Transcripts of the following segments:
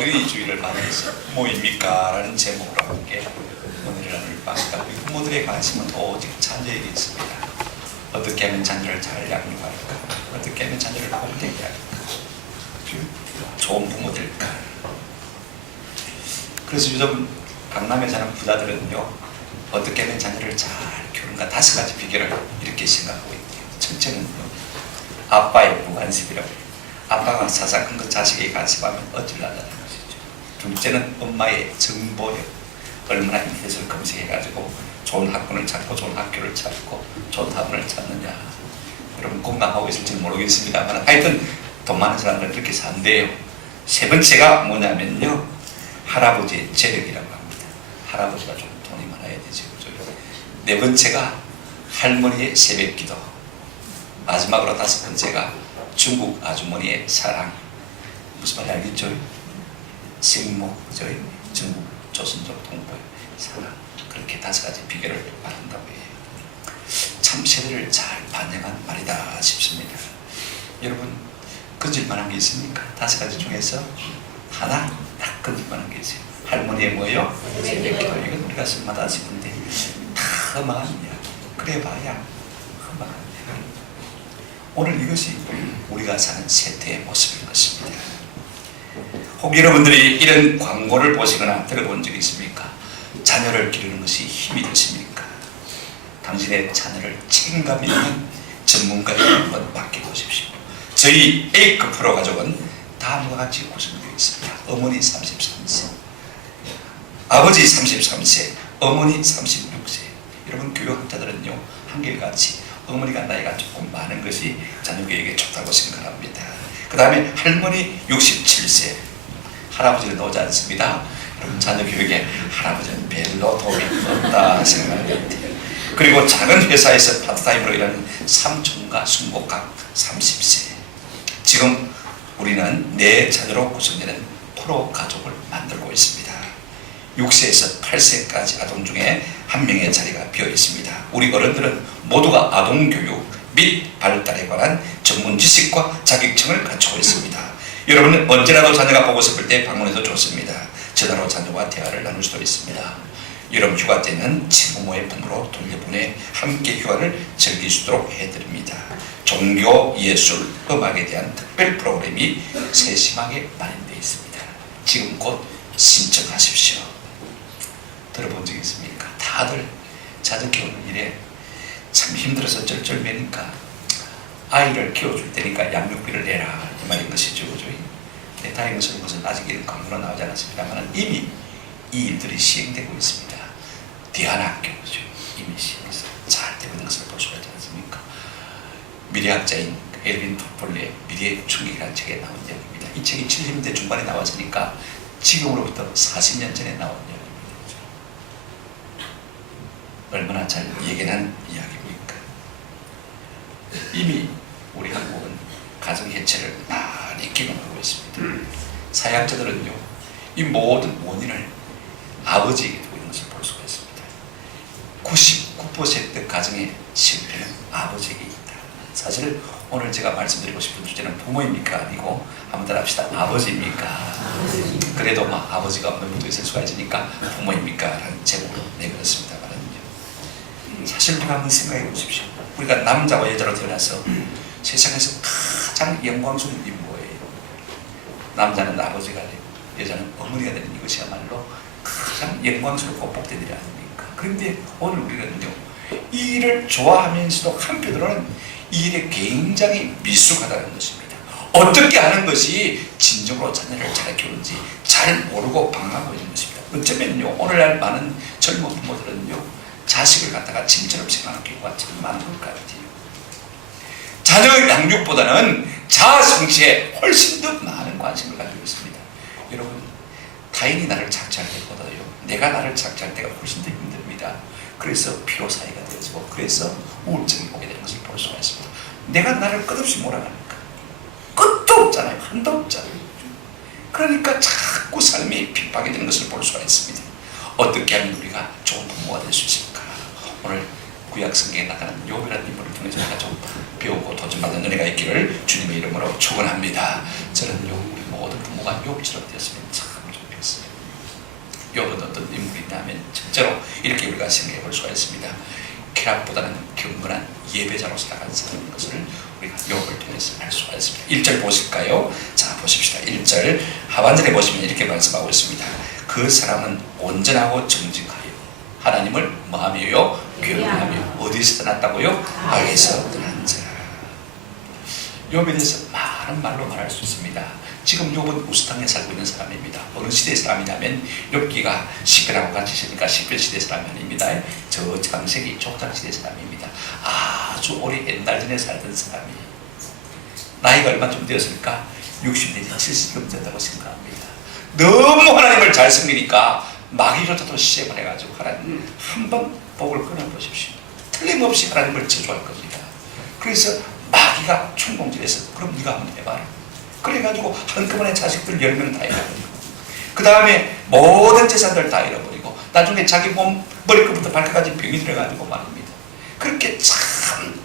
어린이 주일을 맞이해서 부모입니까? 라는 제목으로 함께 은혜를 나눌 바입니다. 우리 부모들의 관심은 오직 자녀에게 있습니다. 어떻게 하면 자녀를 잘 양육할까? 어떻게 하면 자녀를 공되게 할까? 좋은 부모들까? 그래서 요즘 강남에 사는 부자들은요, 어떻게 하면 자녀를 잘 키우는가 5가지 비결을 이렇게 생각하고 있대요. 첫째는요, 아빠의 무관심이라고 해요. 아빠가 사사 큰 것 자식에게 관심하면 어찌려다는 것이죠. 둘째는 엄마의 정보력, 얼마나 인터넷을 검색해가지고 좋은 학군을 찾고 좋은 학교를 찾고 좋은 학원을 찾느냐. 여러분 공감하고 있을지는 모르겠습니다만 하여튼 돈 많은 사람들은 그렇게 산대요. 세 번째가 뭐냐면요, 할아버지의 재력이라고 합니다. 할아버지가 좀 돈이 많아야 되죠. 네 번째가 할머니의 새벽기도. 마지막으로 5번째가 중국 아주머니의 사랑. 무슨 말인지 알겠죠? 식목, 중국 조선족 동포의 사랑. 그렇게 5가지 비결을 말한다고 해요. 참 세대를 잘 반영한 말이다 싶습니다. 여러분 건질만한 게 있습니까? 5가지 중에서 하나 딱 건질만한 게 있어요. 할머니의 뭐예요? 새벽기도. 이건 우리가 쓸마다 쓰는데 다 험한 이야기. 그래 봐야 험한 이야기. 오늘 이것이 우리가 사는 세태의 모습인 것입니다. 혹 여러분들이 이런 광고를 보시거나 들어본 적이 있습니까? 자녀를 기르는 것이 힘이 드십니까? 당신의 자녀를 책임감 있는 전문가에게 한번 맡겨보십시오. 저희 A급 프로 가족은 다음과 같이 구성되어 있습니다. 어머니 33세, 아버지 33세, 어머니 36세. 여러분 교육학자들은요, 한결같이 어머니가 나이가 조금 많은 것이 자녀 교육에 좋다고 생각합니다. 그 다음에 할머니 67세, 할아버지는 나오지 않습니다. 여러분 자녀 교육에 할아버지는 별로 도움이 없다 생각합니다. 그리고 작은 회사에서 파트타임으로 일하는 삼촌과 순복각 30세. 지금 우리는 4자녀로 구성되는 프로 가족을 만들고 있습니다. 6세에서 8세까지 아동 중에 1명의 자리가 비어 있습니다. 우리 어른들은 모두가 아동 교육 및 발달에 관한 전문 지식과 자격증을 갖추고 있습니다. 여러분은 언제라도 자녀가 보고 싶을 때 방문해도 좋습니다. 전화로 자녀와 대화를 나눌 수도 있습니다. 여름 휴가 때는 친부모의 품으로 돌려보내 함께 휴가를 즐길 수 있도록 해드립니다. 종교, 예술, 음악에 대한 특별 프로그램이 세심하게 마련되어 있습니다. 지금 곧 신청하십시오. 들어본 적 있습니까? 다들 자녀 키우는 일에 참 힘들어서 쩔쩔매니까 아이를 키워줄 테니까 양육비를 내라 이 말인 것이죠. 네, 다행스러운 것은 아직 이런 광고는 나오지 않았습니다만 이미 이 일들이 시행되고 있습니다. 대안학교죠. 이미 시행해서 잘 되고 있는 것을 볼 수가 있지 않습니까? 미래학자인 에르빈 토폴레의 미래의 충격이라는 책에 나온 이야기입니다. 이 책이 70년대 중반에 나왔으니까 지금으로부터 40년 전에 나온 이야기입니다. 얼마나 잘 예견한 이야기입니까? 이미 우리 한국은 가정 해체를 많이 경험하고 있습니다. 사회학자들은요, 이 모든 원인을 아버지에게 두고 있는 것을 볼 수가 있습니다. 99% 가정의 실패는 아버지에게 있다. 사실 오늘 제가 말씀드리고 싶은 주제는 부모입니까? 아니고 한번 따라합시다. 아버지입니까? 그래도 막 아버지가 없는 분도 있을 수가 있으니까 부모입니까? 라는 제목으로 내걸었습니다만요. 사실 우리가 한번 생각해 보십시오. 우리가 남자와 여자로 태어나서 세상에서 가장 영광스러운 일이 뭐예요? 남자는 아버지가 되고 여자는 어머니가 되는 이것이야말로 가장 영광스럽고 복된 일이 아닙니까? 그런데 오늘 우리는요, 이 일을 좋아하면서도 한편으로는 이 일에 굉장히 미숙하다는 것입니다. 어떻게 하는 것이 진정으로 자녀를 잘 키우는지 잘 모르고 방황하고 있는 것입니다. 어쩌면요, 오늘날 많은 젊은 부모들은요, 자식을 갖다가 짐처럼 생각하는 경우가 참 많은 것 같아요. 자녀 양육보다는 자아 성취에 훨씬 더 많은 관심을 가지고 있습니다. 여러분, 타인이 나를 착취할 때보다요, 내가 나를 착취할 때가 훨씬 더 힘듭니다. 그래서 피로사회가 되어지고, 그래서 우울증이 오게 되는 것을 볼 수가 있습니다. 내가 나를 끝없이 몰아가니까 끝도 없잖아요. 한도 없잖아요. 그러니까 자꾸 삶이 핍박이 되는 것을 볼 수가 있습니다. 어떻게 하면 우리가 좋은 부모가 될 수 있을까? 오늘 구약 성경에 나타나는 욥이라는 인물을 통해서 우리가 좀 배우고 도전받는 은혜가 있기를 주님의 이름으로 축원합니다. 저는 우리 모든 부모가 욥처럼 되었으면 참 욥은 어떤 인물이 있냐면 첫째로 이렇게 우리가 생각해 볼 수가 있습니다. 쾌락보다는 경건한 예배자로 살아가는 사람인 것을 우리가 욥을 통해서 알 수가 있습니다. 1절 보실까요? 자, 보십시다. 1절 하반절에 보시면 이렇게 말씀하고 있습니다. 그 사람은 온전하고 정직하여 하나님을 뭐하며요? 경외하며. 어디서 떠났다고요? 악에서 떠난 자라. 욥에 대해서 많은 말로 말할 수 있습니다. 지금 욥은 우스탕에 살고 있는 사람입니다. 어느 시대의 사람이냐면 욥기가 시편하고 같이 있으니까 시편 시대의 사람이 아닙니다. 저 창세기 족장 시대의 사람입니다. 아주 오래 옛날 전에 살던 사람이 나이가 얼마쯤 되었을까? 60 내지 70쯤 된다고 생각합니다. 너무 하나님을 잘 섬기니까 마귀조차도 시험을 해가지고 하나님 한번 복을 끊어보십시오. 틀림없이 하나님을 저주할 겁니다. 그래서 마귀가 충동질해서 그럼 네가 한번 해봐라. 그래가지고 한꺼번에 자식들 10명 다 잃어버리고 그 다음에 모든 재산들 다 잃어버리고 나중에 자기 몸 머리끝부터 발끝까지 병이 들어가지고 말입니다. 그렇게 참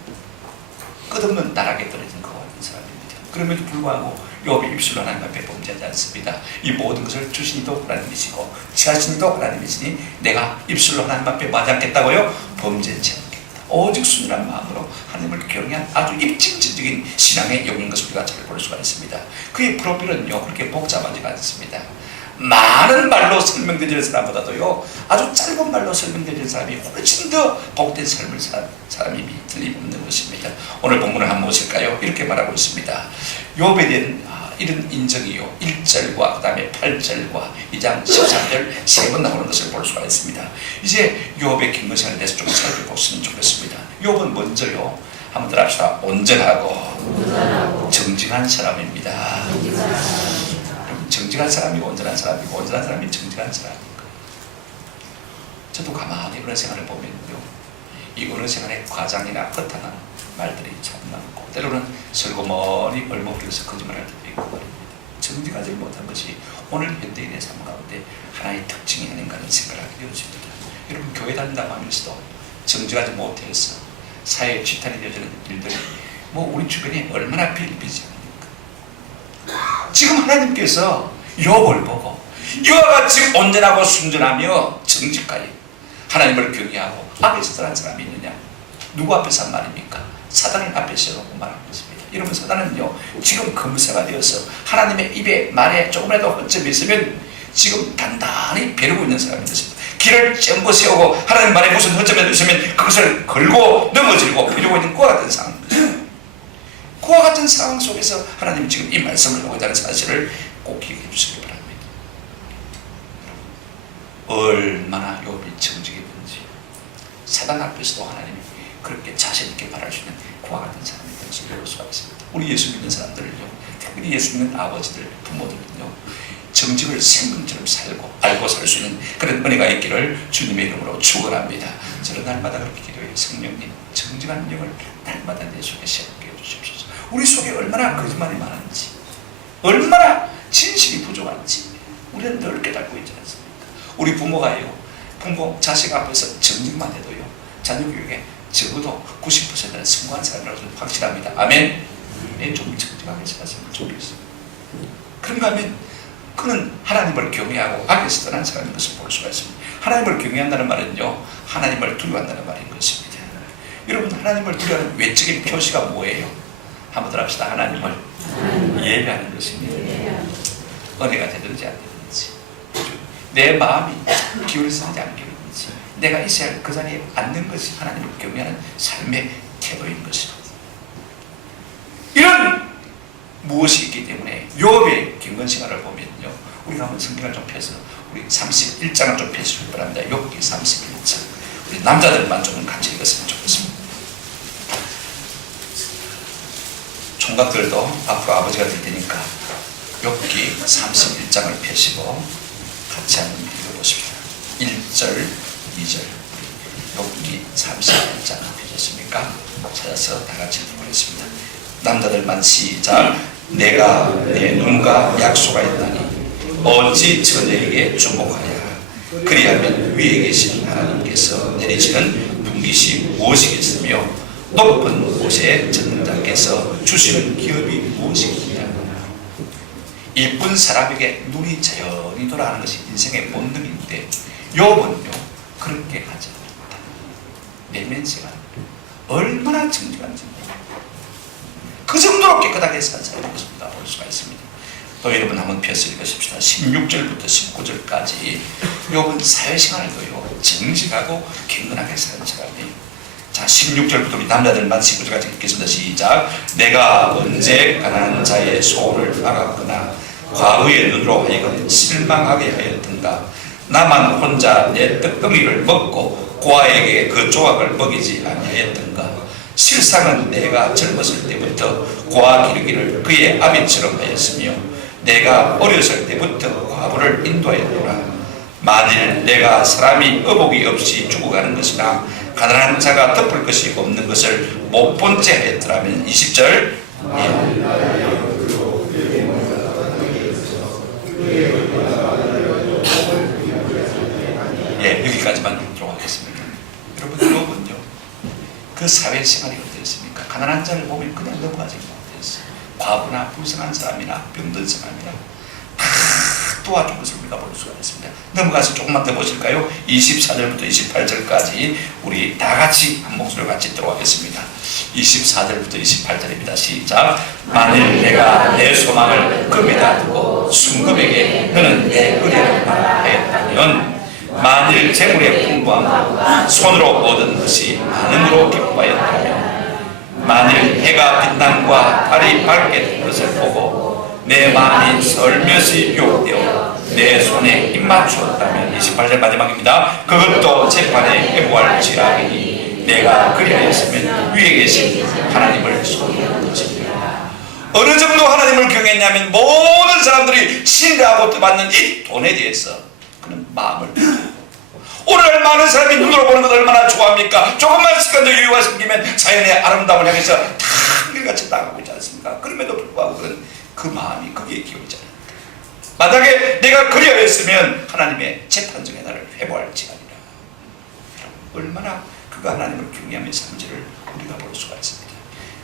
끝없는 나락에 떨어진 것 같은 사람입니다. 그럼에도 불구하고 욥이 입술로 하나님 앞에 범죄하지 않습니다. 이 모든 것을 주신이도 하나님이시고 자신이도 하나님이시니 내가 입술로 하나님 앞에 맞지 않겠다고요? 범죄치 않겠다. 오직 순전한 마음으로 하나님을 경외한 아주 입증적인 신앙의 영인 것을 우리가 잘 볼 수가 있습니다. 그의 프로필은요 그렇게 복잡하지가 않습니다. 많은 말로 설명되는 사람보다도요 아주 짧은 말로 설명되는 사람이 훨씬 더 복된 삶을 산 사람이 틀림없는 것입니다. 오늘 본문을 한번 보실까요? 이렇게 말하고 있습니다. 욥에 대한 이런 인정이요 1절과 그 다음에 8절과 2장 13절 세 번 나오는 것을 볼 수가 있습니다. 이제 욥의 경건생활에 대해서 좀 살펴보시면 좋겠습니다. 욥은 먼저요 한번 들어갑시다. 온전하고 정직한 사람입니다. 정직한 사람이고 온전한 사람이고 온전한 사람이 정직한 사람이고 저도 가만히 어느 생활을 보면요 이 어느 생활의 과장이나 허탕한 말들이 참 많고 때로는 설거머니 얼먹기로서 거짓말할 때도 있고 말입니다. 정직하지 못한 것이 오늘 현대인의 삶 가운데 하나의 특징이 아닌가 하는 생각을 하게 되어집니다. 여러분 교회 다닌다고 하면서도 정직하지 못해서 사회에 지탄이 되어지는 일들이 뭐 우리 주변에 얼마나 빌비지 않습니까? 지금 하나님께서 욥을 보고 이와 같이 온전하고 순전하며 정직하여 하나님을 경외하고 악에서 떠난 사람이 있느냐? 누구 앞에서 한 말입니까? 사단의 앞에서 말하는 것입니다. 여러분 사단은요 지금 검사가 되어서 하나님의 입에 말에 조금이라도 허점이 있으면 지금 단단히 벼르고 있는 사람이 됐습니다. 길을 쟁고 세우고 하나님 말에 무슨 허점이 있으면 그것을 걸고 넘어지고 벼르고 있는 그와 같은 상황입니다. 그와 같은 상황 속에서 하나님이 지금 이 말씀을 하고 있다는 사실을 꼭 기억해 주시기 바랍니다. 얼마나 욥이 정직했는지 사단 앞에서도 하나님이 그렇게 자신 있게 말할 수 있는 그와 같은 사람이 될 수 배울 수가 있습니다. 우리 예수 믿는 사람들은요 특별히 예수 믿는 아버지들 부모들은요 정직을 생명처럼 살고 알고 살 수 있는 그런 은혜가 있기를 주님의 이름으로 축원합니다. 저는 날마다 그렇게 기도해요. 성령님 정직한 영을 날마다 내 속에 세우게 해주십시오. 우리 속에 얼마나 거짓말이 많은지 얼마나 진실이 부족한지 우리는 늘 깨닫고 있지 않습니까? 우리 부모가요 부모 자식 앞에서 정직만 해도요 자녀 교육에 적어도 90%는 성공한 사람이라고 확실합니다. 아멘. 좀 정직하게 살았으면 좋겠어요. 그런가 하면 그는 하나님을 경외하고 악에서 떠난 사람인 것을 볼 수가 있습니다. 하나님을 경외한다는 말은요 하나님을 두려워한다는 말인 것입니다. 여러분 하나님을 두려워하는 외적인 표시가 뭐예요? 한번 더 합시다. 하나님을 예배하는 것입니다. 은혜가 되든지 안 되든지 내 마음이 기울어서는지 안 기울어서는지 내가 있어야 할 그 자리에 앉는 것이 하나님을 경외하는 삶의 태도인 것입니다. 이런 무엇이 있기 때문에 욥의 경건생활을 보면요 우리가 한번 성경을 좀 펴서 우리 31장을 좀 펴주시기 바랍니다. 욥기 31장 우리 남자들만 좀 같이 읽었으면 좋겠습니다. 총각들도 앞으로 아버지가 될 테니까 욥기 31장을 펴시고 같이 한번 읽어보십시오. 1절 2절 욥기 31장 펴셨습니까? 찾아서 다 같이 읽어보겠습니다. 남자들만 시작. 내가 내 눈과 약속하였다니 어찌 저녁에게 주목하야. 그리하면 위에 계신 하나님께서 내리시는 분깃이 무엇이겠으며 높은 곳에 전자께서 주시는 기업이 무엇이겠냐. 이쁜 사람에게 눈이 자연히 돌아가는 것이 인생의 본능인데 욥은요 그렇게 하지 않았다. 내면세가 얼마나 정직한지 그 정도로 깨끗하게 산 사람이 있습니다. 볼 수가 있습니다. 또 여러분 한번 펴서 읽으십시다. 16절부터 19절까지 욥은 사회생활도요 정직하고 경건하게 사는 사람이에요. 자, 16절부터 우리 남자들만 19절까지 읽겠습니다. 시작. 내가 언제 가난한 자의 소원을 막았거나 과부의 눈으로 하여금 실망하게 하였던가. 나만 혼자 내 떡덩이를 먹고 고아에게 그 조각을 먹이지 아니하였던가. 실상은 내가 젊었을 때부터 고아 기르기를 그의 아비처럼 하였으며 내가 어렸을 때부터 과부를 인도하였노라. 만일 내가 사람이 의복이 없이 죽어가는 것이나 가난한 자가 덮을 것이 없는 것을 못 본 채 했더라면 20절 여기까지만 읽도록 하겠습니다. 여러분 욥은요 그 사회생활이 어땠습니까? 가난한 자를 보면 그냥 넘어가지 못했어요. 과부나 불쌍한 사람이나 병든 사람이나 다 도와준 것을 우리가 볼 수가 있습니다. 넘어가서 조금만 더 보실까요? 24절부터 28절까지 우리 다 같이 한 목소리로 같이 들어가겠습니다. 24절부터 28절입니다. 시작. 만일 내가 내 소망을 금에다 두고 순금에게 너는 내 의뢰를 바라 하였다면 만일 재물의 풍부함 손으로 얻은 것이 많음으로 기뻐하였다면 만일 해가 빛남과 달이 밝게 된 것을 보고 내 마음이 설며시 유혹되어 내 손에 입맞추었다면 28절 마지막입니다. 그것도 재판에 해부할지라니 내가 그리하였으면 위에 계신 하나님을 소개할 것이니라. 어느 정도 하나님을 경외했냐면 모든 사람들이 신뢰하고 받는 이 돈에 대해서 그는 마음을 오늘 많은 사람이 눈으로 보는 것 얼마나 좋아합니까? 조금만 시간도 여유가 생기면 자연의 아름다움을 향해서 다 한결같이 나가고 있지 않습니까? 그럼에도 불구하고 그런 그 마음이 거기에 기울지 않습니다. 만약에 내가 그리하였으면 하나님의 재판정에 나를 회복할지아니라. 얼마나 그가 하나님을 경외하며 산지를 우리가 볼 수가 있습니다.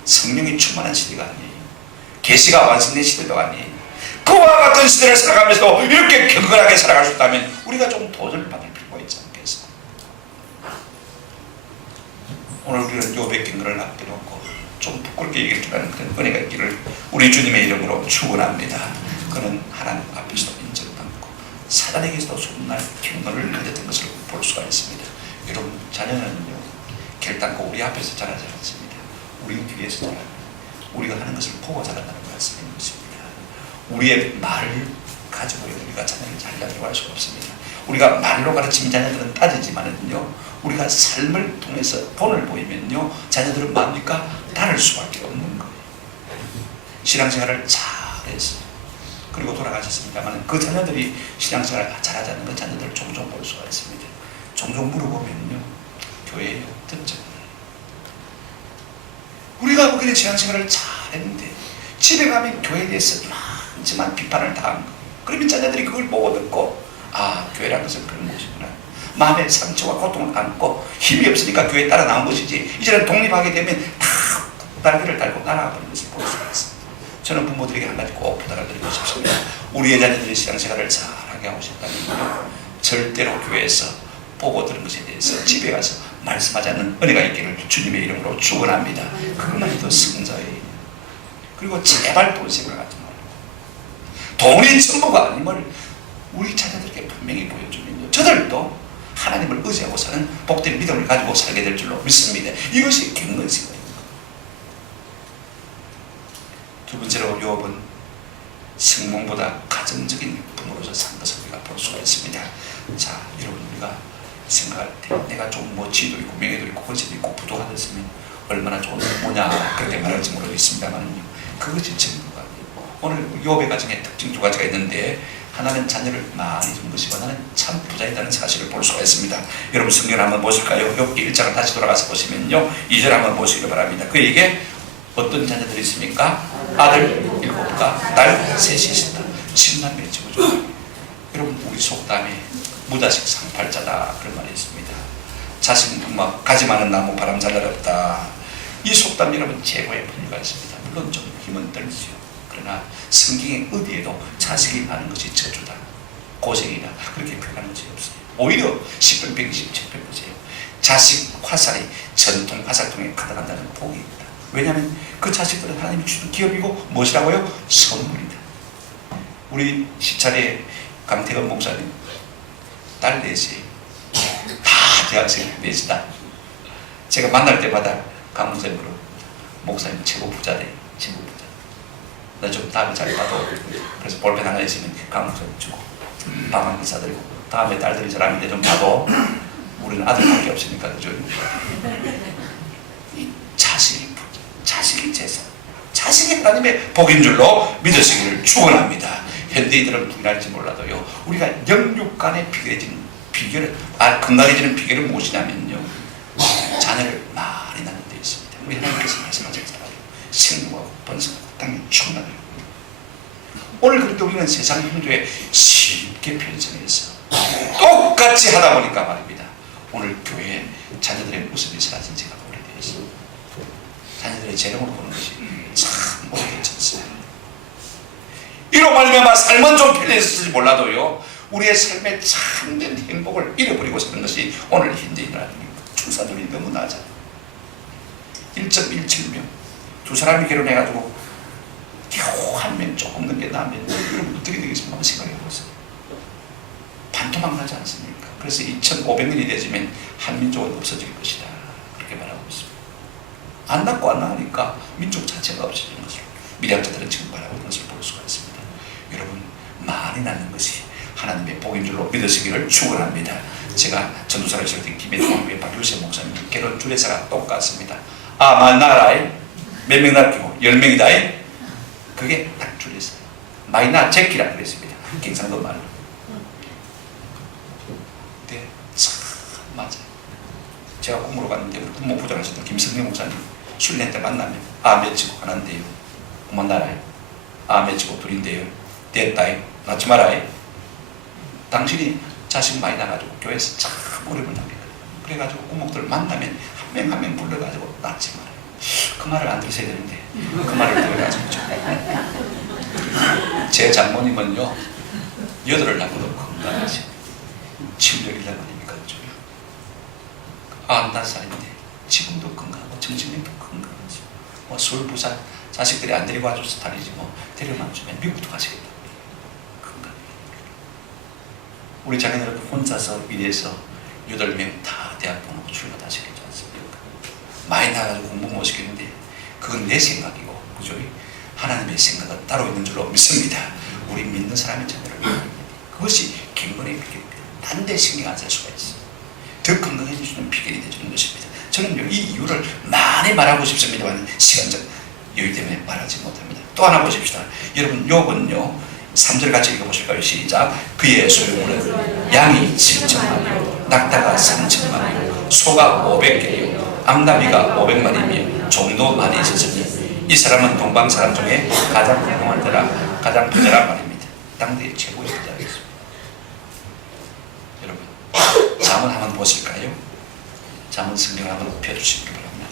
성령이 충만한 시대가 아니에요. 계시가 완성된 시대도 아니에요. 그와 같은 시대를 살아가면서도 이렇게 경건하게 살아갈 수 있다면 우리가 좀 도전을 받을 필요가 있지 않겠어요? 오늘 우리는 욥의 경건을 앞에 놓고 좀 부끄럽게 얘기를 하는 그런 은혜가 있기를 우리 주님의 이름으로 축원합니다. 그는 하나님 앞에서도 인정받고 사단에게서도 소문날 경건을 가졌던 것을 볼 수가 있습니다. 여러분 자녀는요 결단코 우리 앞에서 자라지 않습니다. 우리 뒤에서 자랍니다. 우리가 하는 것을 보고 자란다는 말씀인 것입니다. 우리의 말을 가지고 우리가 자녀를 잘 양육할 수가 없습니다. 우리가 말로 가르치면 자녀들은 따지지만은요 우리가 삶을 통해서 본을 보이면요 자녀들은 뭡니까? 따를 수밖에 없는 거예요. 신앙생활을 잘해서 그리고 돌아가셨습니다만 그 자녀들이 신앙생활을 잘하지 않는 그 자녀들을 종종 볼 수가 있습니다. 종종 물어보면요 교회에 어떤 점 우리가 보기에는 신앙생활을 잘했는데 집에 가면 교회에 대해서 많지만 비판을 당한 거예요. 그러면 자녀들이 그걸 보고 듣고 아 교회라는 것은 그런 곳이구나. 마음의 상처와 고통을 안고 힘이 없으니까 교회에 따라 나온 것이지 이제는 독립하게 되면 다 날개를 달고 날아가는 것을 볼 수가 있습니다. 저는 부모들에게 한 가지 꼭 부탁을 드리고 싶습니다. 우리의 자녀들이 신앙생활을 잘하게 하고 싶다면 절대로 교회에서 보고 들은 것에 대해서 집에 가서 말씀하지 않는 은혜가 있기를 주님의 이름으로 축원합니다. 그것만 해도 승자예요. 그리고 제발 돈 생각하지 말고 돈이 전부가 아님을 우리 자녀들에게 분명히 보여주면요 저들도 하나님을 의지하고 사는 복된 믿음을 가지고 살게 될 줄로 믿습니다. 이것이 경건생활입니다. 두 번째로 욥은 성공보다 가정적인 부모로서 산 것을 우리가 볼 수가 있습니다. 자, 여러분 우리가 생각할 때 내가 좀 뭐 지도 있고 명예도 있고 권세도 있고 부도가 됐으면 얼마나 좋은 부모냐 그렇게 말할지 모르겠습니다만 그것이 전부가 아니고 오늘 욥의 가정에 특징 두 가지가 있는데 하나는 자녀를 많이 준 것이고 하나는 참 부자이라는 사실을 볼 수가 있습니다. 여러분 성경 한번 보실까요? 욥기 1장을 다시 돌아가서 보시면요 2절 한번 보시기 바랍니다. 그에게 어떤 자녀들이 있습니까? 아들 7과 딸 3이 있었다. 10남매 지구죠. 여러분 우리 속담에 무자식 상팔자다 그런 말이 있습니다. 자식 가지 많은 나무 바람 잘 날았다. 이 속담 여러분 최고의 분류가 있습니다. 물론 좀 힘은 들지요. 그러나 그러나 성경의 어디에도 자식이 많은 것이 저주다, 고생이다 그렇게 표현하는 것이 없어요. 오히려 10편 127편 보세요. 자식 화살이 전통 화살통에 가득한다는 복입니다. 왜냐하면 그 자식들은 하나님이 주신 기업이고 무엇이라고요? 선물이다. 우리 시찰에 강태건 목사님 딸 넷이에요. 다 대학생 넷이다. 제가 만날 때마다 강 목사님으로 목사님 최고 부자래, 최고 부자. 나 좀 다음에 잘 봐도. 그래서 볼펜 하나 있으면 강 목사님 주고 방학 인사드리고 다음에 딸들이 잘하는데 좀 봐도. 우리는 아들밖에 없으니까 그죠? 이 자식이 재산, 자식이 하나님의 복인 줄로 믿으시기를 축원합니다. 현대인들은 분할지 몰라도요, 우리가 영육간에 건강해지는 비결은 무엇이냐면요, 자녀를 많이 낳는 데 있습니다. 우리 하나님께서 말씀하셨잖아요. 생육하고 번성하고 땅에 충만하고. 오늘 그렇게 우리는 세상 형조에 쉽게 편성해서 똑같이 하다 보니까 말입니다. 오늘 교회에 자녀들의 모습이 사라진 지가 오래되었어요. 자녀들의 재능으로 보는 것이 참 오래되었어요. 이로 말미암아 삶은 좀 편해졌을지 몰라도요, 우리의 삶의 참된 행복을 잃어버리고 사는 것이 오늘 현대인 아닙니까? 출산율이 너무 낮아요. 1.17명. 두 사람이 결혼해가지고 겨우 한 명 조금 넘게 나면 여러분 어떻게 되겠습니까? 한번 생각해 보세요. 반토막 나지 않습니까? 그래서 2500년이 되지만 한민족은 없어질 것이다. 그렇게 말하고 있습니다. 안 낳고 안 낳으니까 민족 자체가 없어지는 것을 미래학자들은 지금 말하고 있는 것을 볼 수가 있습니다. 여러분, 많이 낳는 것이 하나님의 복인 줄로 믿으시기를 축원합니다. 제가 전도사를 있을 때 김해동교회 박유세 목사님 결혼 주례사가 똑같습니다. 많이 낳아라. 몇 명 낳기고 10명이다. 그게 딱 주례사예요. 많이 낳아 제끼라 그랬습니다. 경상도 말로. 네, 참 맞아요. 제가 꿈으로 갔는데 우리 부목부장 하셨던 김성명 목사님 술래 때 만나면 맺히고 하나인데요. 그만 나라요. 맺히고 둘인데요. 됐다이. 낳지 마라이. 당신이 자식 많이 나가지고 교회에서 참 어려움을 합니다. 그래가지고 꾸목들 만나면 한 명 한 명 불러가지고 낳지 마라요. 그 말을 안 들으셔야 되는데 그 말을 들어가지고 제 장모님은요 8을 낳고도 건강하시 700일 낳으니까 그죠? 95살인데 지금도 건강하고 정신력도 건강하죠. 서울 부산 자식들이 안 데리고 와줘서 다니지 데려만 주면 미국도 가시겠다. 건강해. 우리 자녀들은 혼자서 일해서 8명 다 대학 보내고 출가하시겠지 않습니까? 많이 나가지고 공부 못 시키는데 그건 내 생각이고 그죠? 하나님의 생각은 따로 있는 줄로 믿습니다. 우리 믿는 사람의 자녀를 믿습니다. 그것이 경건의 비결입니다. 딴 데 신경 안 쓸 수가 있어요. 더 건강해지는 비결이 되는 것입니다. 저는 이 이유를 많이 말하고 싶습니다만 시간적 여유 때문에 말하지 못합니다. 또 하나 보십시다. 여러분 욥은요 3절 같이 읽어보실까요? 시작. 그의 소유물은 양이 7천마리, 낙타가 3천마리, 소가 500개요, 암나비가 500마리며 종도 많이 있었으니 이 사람은 동방 사람 중에 가장 훌륭한 자라, 가장 부자란 말입니다. 당대의 최고의 부자였습니다. 여러분 잠언 한번 보실까요? 잠언 성경 한번 펴주시기 바랍니다.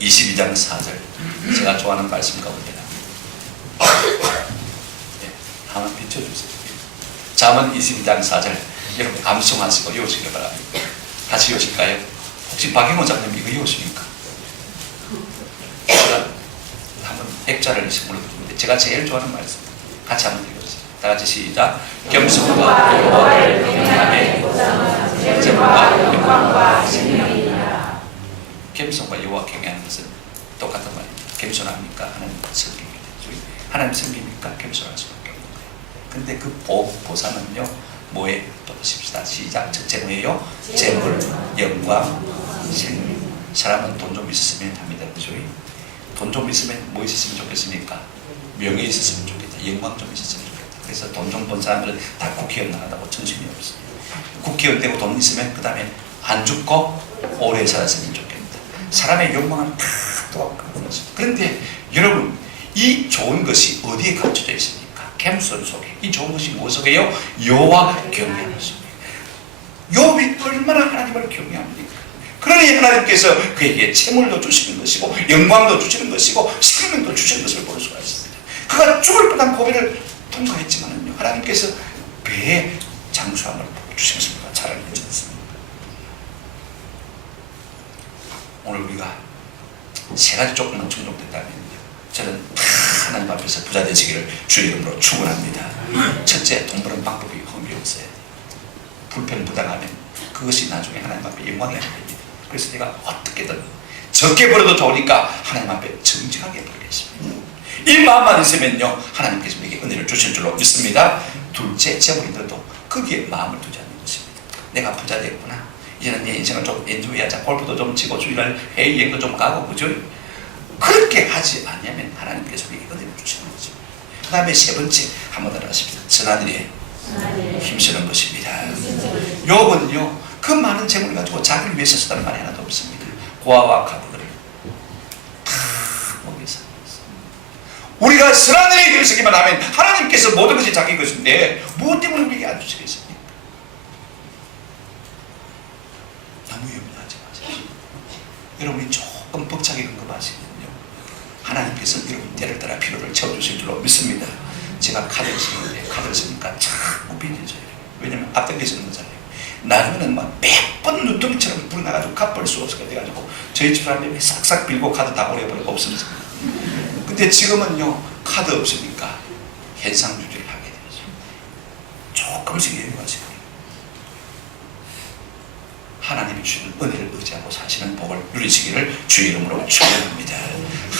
22장 4절 제가 좋아하는 말씀 가운데다 한번 비춰주세요. 잠언 22장 4절 여러분 암송하시고 외우시기 바랍니다. 같이 외우실까요? 혹시 박영호 장님 이거 외우십니까? 제가 한번 액자를 선물로 드립니다. 제가 제일 좋아하는 말씀 같이 한번 읽어주세요. 다 같이 시작. 겸손과 여호와를 경외함의 보상은 재물과 영광과 생명이니라. 겸손과 여호와 경외하는 것은 똑같은 말입니다. 겸손합니까? 하나님 섬깁니다. 하나님 섬깁니까? 겸손할 수밖에 없는 거예요. 근데 그 보상은요 뭐에 보십시다. 시작. 첫째 뭐예요? 재물, 영광, 생명. 사람은 돈 좀 있었으면 합니다. 그죠? 돈 좀 있으면 뭐 있었으면 좋겠습니까? 명예 있었으면 좋겠다. 영광 좀 있었으면 좋겠다. 그래서 돈 좀 번 사람들은 다 국회의원 나간다고 정신이 없어요. 국회의원 되고 돈 있으면 그 다음에 안 죽고 오래 살았으면 좋겠다. 사람의 욕망은 다 똑같은 것입니다. 그런데 여러분 이 좋은 것이 어디에 감춰져 있습니까? 겸손 속에. 이 좋은 것이 무엇이에요? 여호와 경외하는 속에. 욥이 얼마나 하나님을 경외합니까? 그런 그러니 하나님께서 그에게 채물도 주시는 것이고 영광도 주시는 것이고 생명도 주시는 것을 볼 수가 있습니다. 그가 죽을 뻔한 고비를 통과했지만은요, 하나님께서 배에 장수함을 주셨습니다. 잘 알지 않습니까? 오늘 우리가 세 가지 조건만 충족된다면요, 저는 다 하나님 앞에서 부자 되시기를 주의 이름으로 축원합니다. 첫째, 돈 버는 방법이 흥미없어야 돼요. 불평부당하면 그것이 나중에 하나님 앞에 영광이 안 됩니다. 그래서 내가 어떻게든 적게 벌어도 좋으니까 하나님 앞에 정직하게 벌겠습니다. 이 마음만 있으면요, 하나님께서 우리에게 은혜를 주실 줄로 믿습니다. 둘째, 재물이 들어도 거기에 마음을 두지 않는 것입니다. 내가 부자 됐구나, 이제는 내 인생을 좀 엔조이하자, 골프도 좀 치고 주일날 해외여행도 좀 가고, 그죠? 그렇게 하지 않으면 하나님께서 우리에게 은혜를 주시는 거죠. 그 다음에 세 번째, 한번 더 하십시오. 선하늘에 힘쓰는 것입니다. 욥은요, 그 많은 재물을 가지고 자기를 위해서 쓰다는 말이 하나도 없습니다. 고아와 가부들을 다 먹여 살렸어요. 우리가 선한 일에 힘쓰기만 하면 하나님께서 모든 것이 자기 것인데 무엇 때문에 우리에게 안 주시겠습니까? 너무 염려하지 마십시오. 여러분이 조금 벅차게 근거하시면요, 하나님께서 여러분 때를 따라 필요를 채워주실 줄로 믿습니다. 제가 카드를 쓰는데 카드를 쓰니까 자꾸 빚어져요. 왜냐면 앞당겨 쓰는 거잖아요. 나중에는 막 100번 눈덩이처럼 불이 나가지고 갚을 수 없을 것 돼가지고 저희 집 사람들이 싹싹 빌고 카드 다 오래버리고 없어졌어요. 근데 지금은요, 카드 없으니까 현상주의를 하게 되죠. 조금씩 여유하세요. 하나님이 주시는 은혜를 의지하고 사시는 복을 누리시기를 주의 이름으로 축원합니다.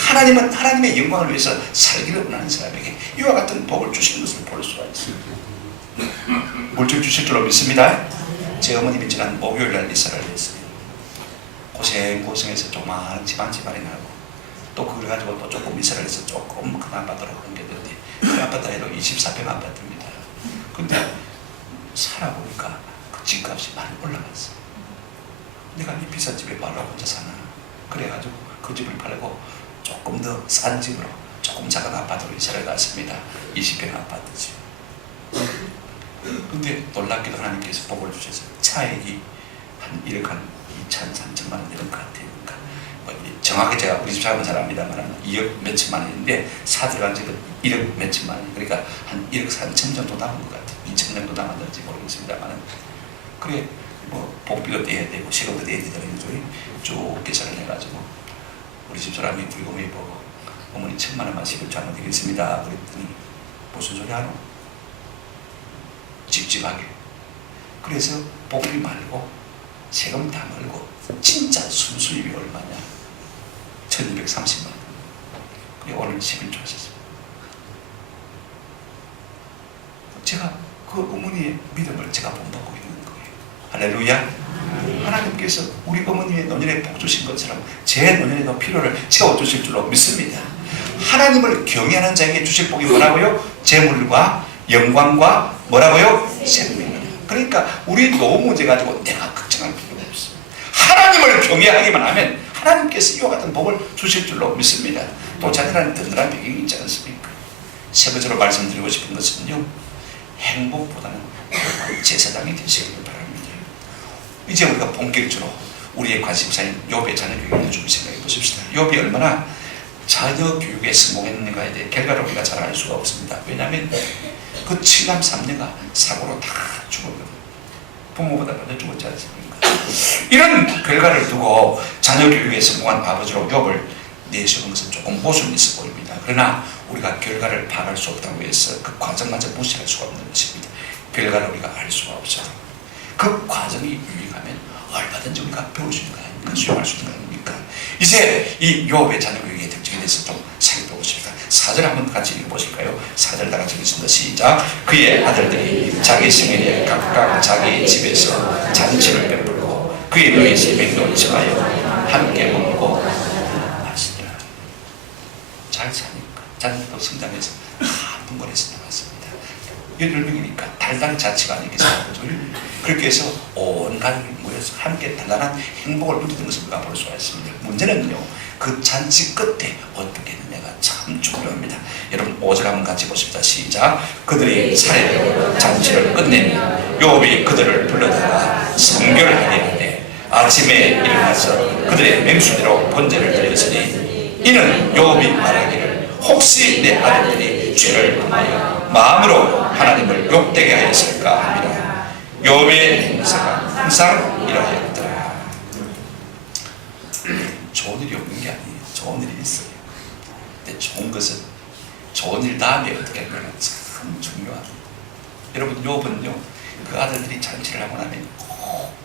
하나님은 하나님의 영광을 위해서 살기를 원하는 사람에게 이와 같은 복을 주시는 것을 볼 수가 있습니다. 물질 주실 줄로 믿습니다. 제 어머님이 지난 목요일날 이사를 했어요. 고생해서 조그마한 집안이 나고, 또 그걸 가지고 또 조금 이사를 해서 조금 큰 아파트로 옮겼는데 그 아파트에도 24평 아파트입니다. 근데 살아보니까 그 집값이 많이 올라갔어요. 내가 이 비싼 집에 말로 혼자 사나, 그래가지고 그 집을 팔고 조금 더 싼 집으로 조금 작은 아파트로 이사를 갔습니다. 20평 아파트지. 근데 놀랍게도 하나님께서 복을 주셔서 차액이 한 1억 한 2천, 3천만 원 이런 것 같아요. 그러니까 뭐 정확히 제가 우리 집 사람은 잘 압니다만 2억 몇천만 원인데 사 들어간 집은 1억 몇천만 원, 그러니까 한 1억 3천 정도 남은 것 같아요. 2천 정도 남았는지 모르겠습니다만, 그래 뭐 복비도 떼야 되고 세금도 떼야 되잖아요. 쭉 계산을 해가지고 우리 집 사람이 우리 어머니 보고, 어머니 1,000만 원만 세금 주면 되겠습니다. 그랬더니 무슨 소리 하노? 찝찝하게. 그래서 복비 말고 세금 다 말고 진짜 순수입이 얼마냐? 1,230만 원. 그래 오늘 10일 주셨어요. 제가 그 어머니의 믿음을 제가 본받고 있는 거예요. 할렐루야. 하나님께서 우리 어머니의 노년에 복 주신 것처럼 제 노년에도 필요를 채워주실 줄로 믿습니다. 하나님을 경외하는 자에게 주실 복이 뭐라고요? 재물과 영광과 뭐라고요? 생명이다. 그러니까 우리 노후 문제 가지고 내가 걱정할 필요가 없어요. 하나님을 경외하기만 하면 하나님께서 이와 같은 복을 주실 줄로 믿습니다. 또 자녀라는 든든한 배경이 있지 않습니까? 세 번째로 말씀드리고 싶은 것은요, 행복보다는 제사장이 되시길 바랍니다. 이제 우리가 본격적으로 우리의 관심사인 욥의 자녀 교육을 좀 생각해 보십시다. 욥이 얼마나 자녀 교육에 성공했는가에 대해 결과를 우리가 잘 알 수가 없습니다. 왜냐하면 그 7남 3녀가 사고로 다 죽었거든요. 부모보다 먼저 죽었지 않습니까? 이런 결과를 두고 자녀 교육에 성공한 아버지로 욥을 내세우는 것은 조금 모순이 있어 보입니다. 그러나 우리가 결과를 파악할 수 없다고 해서 그 과정마저 무시할 수가 없는 것입니다. 결과를 우리가 알 수가 없어요. 그 과정이 유익하면 얼마든지 우리가 배울 수 있는 거 아닙니까? 수용할 수 있는 거 아닙니까? 이제 이 욥의 자녀 교육의 특징에 대해서 좀 살펴보고 싶습니다. 4절 한번 같이 읽어보실까요? 4절 다 같이 읽습니다. 시작. 그의 아들들이 자기 생일에 각각 자기 집에서 잔치를 베풀고 그의 누이에서 맹도를 정하여 함께 먹고 마시더라. 잘 사니까 자녀도 성장해서 다 분벌해서 나갔습니다. 8명이니까 달달 자치가 아니겠습니까? 그렇게 해서 온 가족이 모여서 함께 단단한 행복을 누리는 것을 우리가 볼 수가 있습니다. 문제는요, 그 잔치 끝에 어떻게 했느냐가 참 중요합니다. 여러분 5절 한번 같이 보십시다. 시작. 그들이 차례대로 잔치를 끝내니 욥이 그들을 불러다가 성결하게 하되 아침에 일어나서 그들의 맹수대로 번제를 드렸으니 이는 욥이 말하기를 혹시 내 아들들이 죄를 범하여 마음으로 하나님을 욕되게 하였을까 합니다. 욥의 행사가 항상 이러하였더라. 좋은 일이 없는 게 아니에요. 좋은 일이 있어요. 근데 좋은 것은 좋은 일 다음에 어떻게 하는 건 참 중요합니다. 여러분, 욥은요, 그 아들들이 잔치를 하고 나면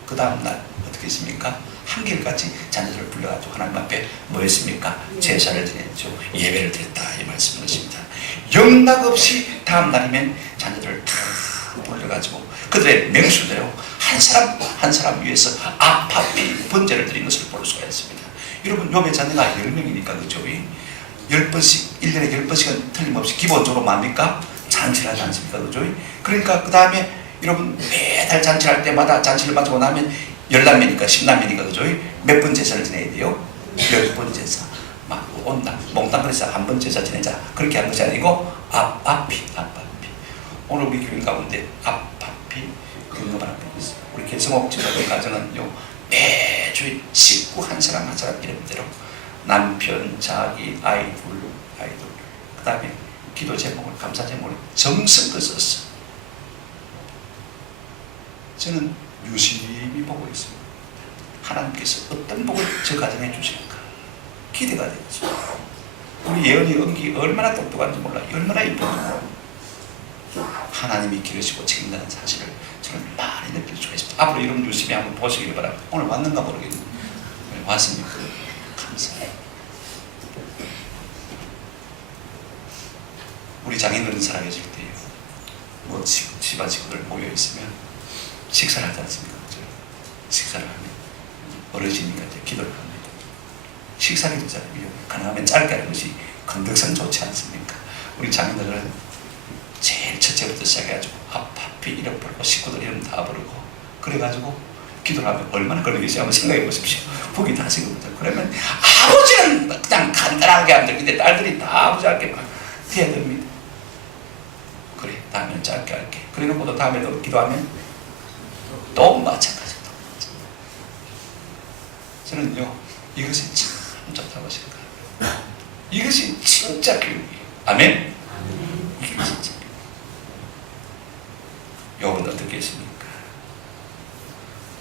그 다음날 어떻게 했습니까? 한결같이 자녀들을 불러가지고 하나님 앞에 뭐 했습니까? 제사를 드렸죠. 예배를 드렸다, 이 말씀을 하십니다. 영락없이 다음날이면 자녀들을 다 불러가지고 그들의 명수대로 한 사람 한 사람 위해서 아파피 번제를 드린 것을 볼 수가 있습니다. 여러분, 욥의 자녀가 10명이니까 그죠? 10번씩, 1년에 10번씩은 틀림없이 기본적으로 뭡니까? 잔치를 하지 않습니까? 그죠? 그러니까 그 다음에 여러분, 매달 잔치를 할 때마다 잔치를 마치고 나면 10남매니까 10남매니까 그죠? 몇 번 제사를 지내야 돼요? 10번 제사. 막 온다. 몽땅 그래서 한 번 제사 지내자. 그렇게 하는 것이 아니고 아파피. 오늘 우리 교인 가운데 아파피 근거만 한 번 있어요. 우리 개성옥 지도의 가정은요, 매주 식구 한 사람 한 사람 이름대로 남편, 자기, 아이들, 그 다음에 기도 제목을, 감사 제목을 정성껏 썼어. 저는 유심히 보고 있습니다. 하나님께서 어떤 복을 저 가정에 주실까 기대가 되죠. 우리 예언이 은기 얼마나 똑똑한지 몰라요. 얼마나 이쁜지 몰라요. 하나님이 기르시고 책임다는 사실을 저는 많이 느낄 수가 있습니다. 앞으로 여러분 유심히 한번 보시길 바랍니다. 오늘 왔는가 모르겠는데 왔습니까? 감사해요. 우리 장인어른 살아계실 때요, 뭐 집안 식구들 모여있으면 식사를 하지 않습니까? 그죠? 식사를 하면 어르신이니까 이제 기도를 합니다. 식사를 하잖아요. 가능하면 짧게 하는 것이 건덕상 좋지 않습니까? 우리 장인어른은 제일 첫째부터 시작해가지고 아파피 이름 부르고 식구들 이름 다 부르고 그래가지고 기도를 하면 얼마나 걸리겠어요? 한번 생각해 보십시오. 복이 다 생깁니다. 그러면 아버지는 그냥 간단하게 하면 근데 딸들이 다 아버지한테 막 뛰어듭니다. 그래, 다음에는 짧게 할게. 그래 놓고도 다음에도 기도하면 또 마찬가지. 저는요, 이것이 참 좋다고 생각합니다. 이것이 진짜 교육이에요. 아멘? 이게 진짜 욥은 어떻게 했습니까?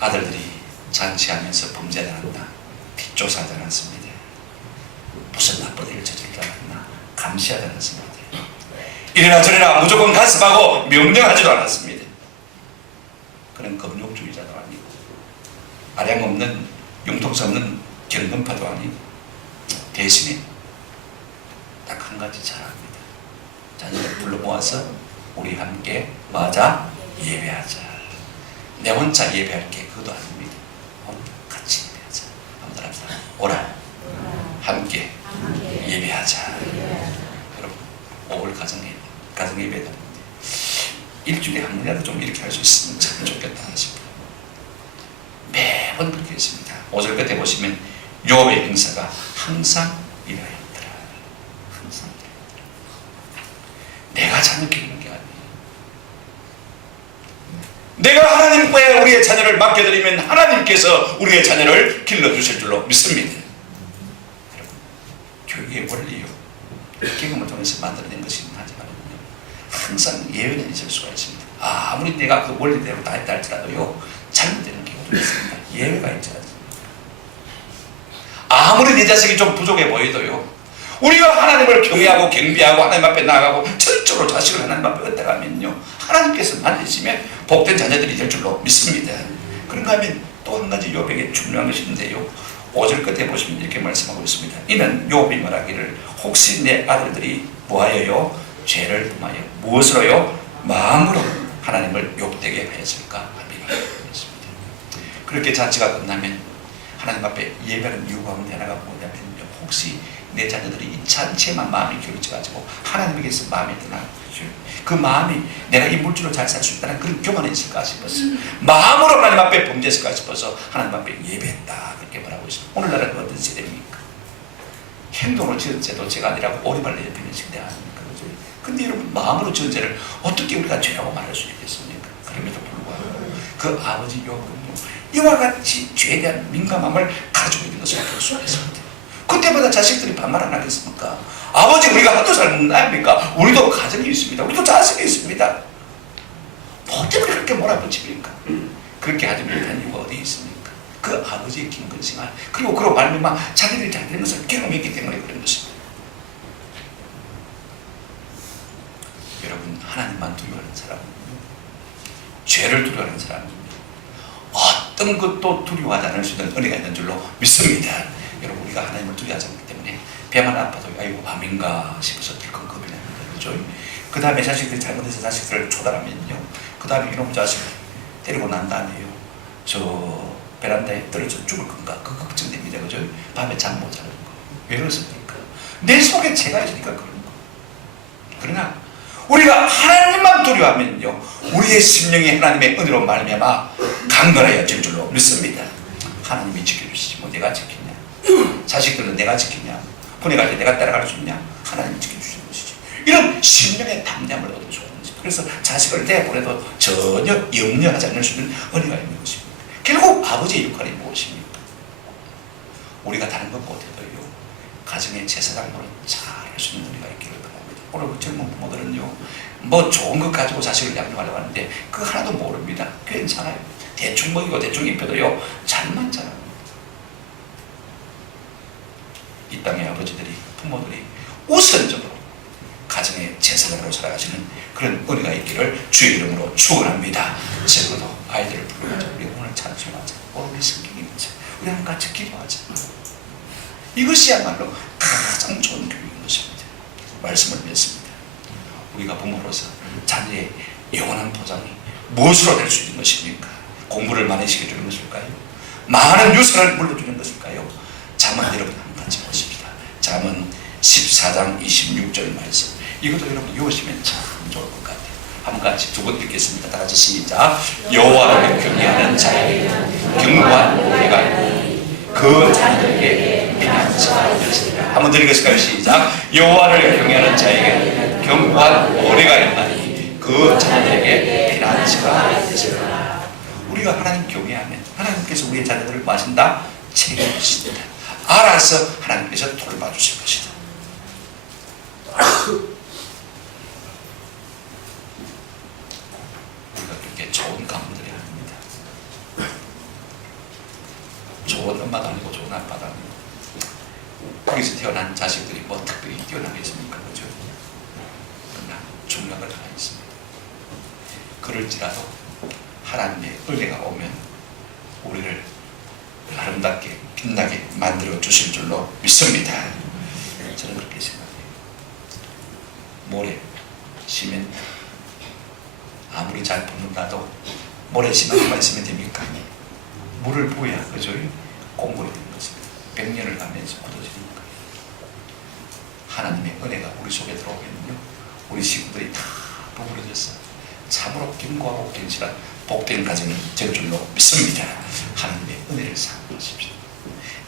아들들이 잔치하면서 범죄하지 않았나? 뒷조사하지 않았습니다. 무슨 나쁜 일을 저지르지 않았나? 감시하지 않았습니다. 이래라 저래라 무조건 간섭하고 명령하지도 않았습니다. 그런 검욕주의자도 아니고 아량 없는 융통성 없는 경건파도 아니고 대신에 딱 한 가지 잘합니다. 자녀들 불러 모아서 우리 함께 맞아 예배하자. 내 혼자 예배할게. 그것도 아닙니다. 같이 예배하자. 한번 합시다. 오라 함께 예배하자. 여러분, 5월 가정 예배도 일주일에 한 번이라도 좀 이렇게 할 수 있으면 참 좋겠다 싶어요. 매번 그렇게 했습니다. 5절 끝에 보시면 욥의 행사가 항상 이러했더라. 항상 이러했더라. 내가 자녀 기르는 게 아니에요. 내가 하나님께 우리의 자녀를 맡겨드리면 하나님께서 우리의 자녀를 길러주실 줄로 믿습니다. 여러분, 교육의 원리요, 경험을 통해서 만들어낸 것이긴 하지만요, 항상 예외는 있을 수가 있습니다. 아무리 내가 그 원리대로 다 했다 할지라도요, 잘못되는 경우도 있습니다. 예외가 있지 않습니까? 아무리 내 자식이 좀 부족해 보여도요, 우리가 하나님을 경외하고 경비하고 하나님 앞에 나아가고 전적으로 자식을 하나님 앞에 얻다가면요, 하나님께서 만드시면 복된 자녀들이 될 줄로 믿습니다. 그런가 하면 또 한 가지 욥에게 중요한 것이 있는데요, 5절 끝에 보시면 이렇게 말씀하고 있습니다. 이는 욥이 말하기를 혹시 내 아들들이 뭐하여요? 죄를 범하여 무엇으로요? 마음으로 하나님을 욕되게 하였을까 합니다. 그렇게 잔치가 끝나면 하나님 앞에 예배하는 이유 가운데 하나가 뭐냐면, 혹시 내 자녀들이 이 잔치에만 마음이 기울어져가지고 하나님에게서 마음이 떠나고 그 마음이 내가 이 물질로 잘 살 수 있다는 그런 교만이 있을까 싶어서 마음으로 하나님 앞에 범죄했을까 싶어서 하나님 앞에 예배했다, 그렇게 말하고 있습니다. 오늘날은 어떤 세대입니까? 행동으로 지은 죄도 죄가 아니라고 오리발 내리는 시대 아닙니까? 그죠? 근데 여러분, 마음으로 지은 죄를 어떻게 우리가 죄라고 말할 수 있겠습니까? 그럼에도 불구하고 그 아버지 욥은요, 이와 같이 죄에 대한 민감함을 가지고 있는 것을 볼 수가 있습니다. 그때마다 자식들이 반말 안 하겠습니까? 아버지 우리가 한두 살 나입니까? 우리도 가정이 있습니다. 우리도 자식이 있습니다. 뭐 때문에 그렇게 몰아붙입니까? 그렇게 하지 못한 이유가 어디 있습니까? 그 아버지의 김근생활 그리고 그로 말미암아 자기들이 잘 되는 것을 경험했기 때문에 그런 것입니다. 여러분 하나님만 두려워하는 사람은 죄를 두려워하는 사람은 어떤 것도 두려워하지 않을 수 있는 은혜가 있는 줄로 믿습니다. 여러분 우리가 하나님을 두려워하지 않기 때문에 배만 아파도 아이고 밤인가 싶어서 덜컹 겁이 납니다. 그렇죠? 그 다음에 자식들이 잘못해서 자식들을 초달하면요, 그 다음에 이놈 자식 때리고 난 다음에요 저 베란다에 떨어져 죽을 건가 그 걱정됩니다. 그죠? 밤에 잠 못 자는 거. 왜 그렇습니까? 내 속에 죄가 있으니까 그런 거. 그러나 우리가 하나님만 두려워하면요 우리의 심령이 하나님의 은혜로 말미암아 강건하여질 줄로 믿습니다. 하나님이 지켜주시지 뭐 내가 지키냐, 자식들은 내가 지키냐, 분해갈 때 내가 따라갈 수 있냐, 하나님이 지켜주시는 것이지. 이런 심령의 담대함을 얻을 수 있는 것입니다. 그래서 자식을 내보내도 전혀 염려하지 않을 수 있는 은혜가 있는 것입니다. 결국 아버지의 역할이 무엇입니까? 우리가 다른 것 못해도요 가정의 제사장으로 잘 할 수 있는 은혜가 있기를 바랍니다. 오늘 젊은 부모들은요 뭐 좋은 것 가지고 자식을 양육하려고 하는데 그거 하나도 모릅니다. 괜찮아요. 대충 먹이고 대충 입혀도요 잘만 자랍니다. 이 땅의 아버지들이 부모들이 우선적으로 가정의 제사장으로 살아가시는 그런 은혜가 있기를 주의 이름으로 축원합니다. 적어도 아이들을 불러가자. 우리 오늘 찬송하자. 오늘 우리 성경이자. 우리 하나님 같이 기도하자. 이것이야말로 가장 좋은 교육인 것입니다. 말씀을 믿습니다. 우리가 부모로서 자녀의 영원한 보장이 무엇으로 될 수 있는 것입니까? 공부를 많이 시켜주는 것일까요? 많은 유산을 물려주는 것일까요? 잠언 여러분 한번 같이 보십시다. 잠언 14장 26절 말씀. 이것도 여러분 외우시면 참 좋을 것 같아요. 한번 같이 두 번 읽겠습니다. 다 같이 시작. 여호와를 경외하는 자에게 경고한 오해가 있나니 그 자녀에게 피난처가 되었습니다. 한번 더 읽으실까요? 시작. 여호와를 경외하는 자에게 경고한 오해가 있나니 그 자녀에게 피난처가 되었습니다. 우리가 하나님 경외하면 하나님께서 우리의 자녀들을 마신다 책임지신다. 알아서 하나님께서 돌봐주실 것이다. 우리가 그렇게 좋은 가문들이 아닙니다. 좋은 엄마도 아니고 좋은 아빠도 아니고 거기서 태어난 자식들이 뭐 특별히 뛰어나겠습니까? 그죠? 그러나 중요한 건 하나 있습니다. 그럴지라도 하나님의 은혜가 오면 우리를 아름답게 빛나게 만들어 주실 줄로 믿습니다. 저는 그렇게 생각해요. 모래, 시멘트 아무리 잘 붓는다도 모래 시멘트만 있으면 됩니까? 물을 부어야 그죠? 공물이 되는 것입니다. 100년을 가면서 굳어지는 거예요. 하나님의 은혜가 우리 속에 들어오면요 우리 식구들이 다 버무려져서 참으로 견고하고 견실한 복된 가정이 될 줄로 믿습니다. 하나님의 은혜를 사모하십시오.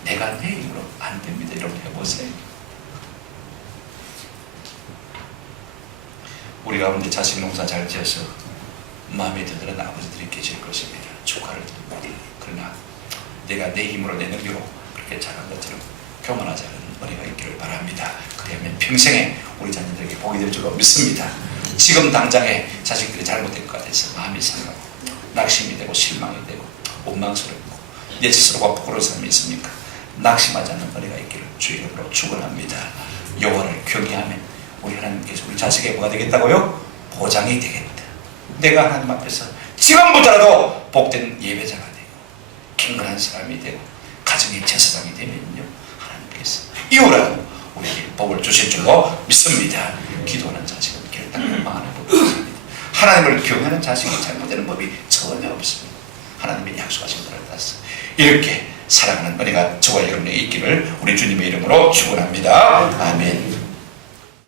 내가 내 힘으로 안 됩니다. 이렇게 해보세요. 우리 가운데 자식 농사 잘 지어서 마음에 드는 아버지들이 계실 것입니다. 축하를 드립니다. 그러나 내가 내 힘으로 내 능력으로 그렇게 잘한 것처럼 교만하지 않은 은혜가 있기를 바랍니다. 그러면 평생에 우리 자녀들에게 복이 될 줄로 믿습니다. 지금 당장에 자식들이 잘못된 것 같아서 마음이 상하고 낙심이 되고 실망이 되고 원망스럽고 내 스스로가 부끄러운 사람이 있습니까? 낙심하지 않는 은혜가 있기를 주의 이름으로 축원합니다. 여호와를 경외하면 우리 하나님께서 우리 자식에게 뭐가 되겠다고요? 보장이 되겠다. 내가 하나님 앞에서 지금부터라도 복된 예배자가 되고 경건한 사람이 되고 가정의 제사장이 되면요 하나님께서 이후라도 우리에게 복을 주실 줄로 믿습니다. 기도하는 자식은 결단을 망하는 법이 없습니다. 하나님을 경외하는 자식이 잘못되는 법이 전혀 없습니다. 하나님의 약속하신 것을 따라서 이렇게 사랑하는 은혜가 저와 여러분에게 있기를 우리 주님의 이름으로 축원합니다. 아멘.